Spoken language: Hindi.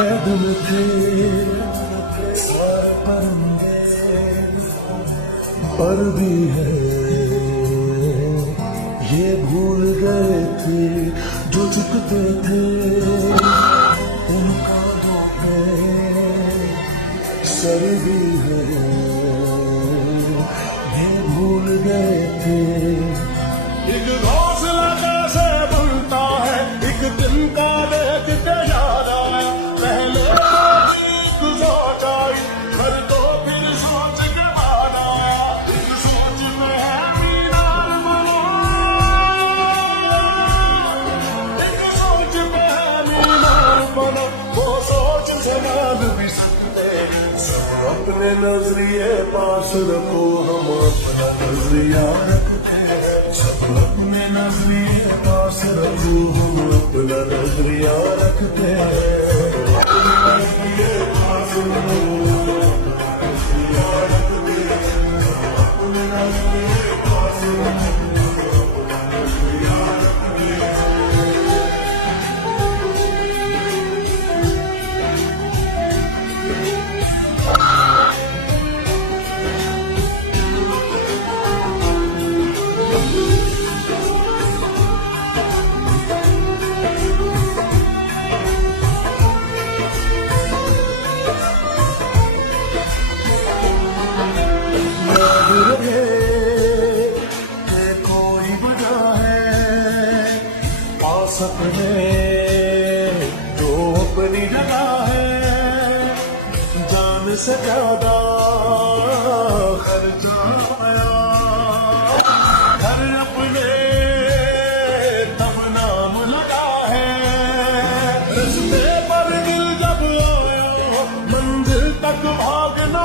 कैद में थे सारे परिंदे, पर भी है ये भूल गए थे जो झुकते थे उन कांधों पे। सर भी है ये भूल गए थे। एक घोंसला कैसे बनता है, एक दिन का देख के याद आया। पहले एक सोच आई, फिर तो फिर सोच के बाद आया। एक सोच में है मीनार बना, एक सोच में है मीनार बना। वो सोच संभाल भी सकते, सब अपने नजरिए पास रखो, हम अपना नजरिया रखते हैं। सब अपने नजरिए पास रखो, हम अपना नजरिया रखते हैं। अपने नजरिए पास रखो, नजरिया रखते हैं। अपने नजरिए पास रखो, नजरिया रखते हैं। कोई बना है सपने जो अपनी जगह है, जान से ज्यादा खर्चा आया। घर अपने तब नाम लगा है, रस्ते पर दिल जब आया, मंजिल तक भाग न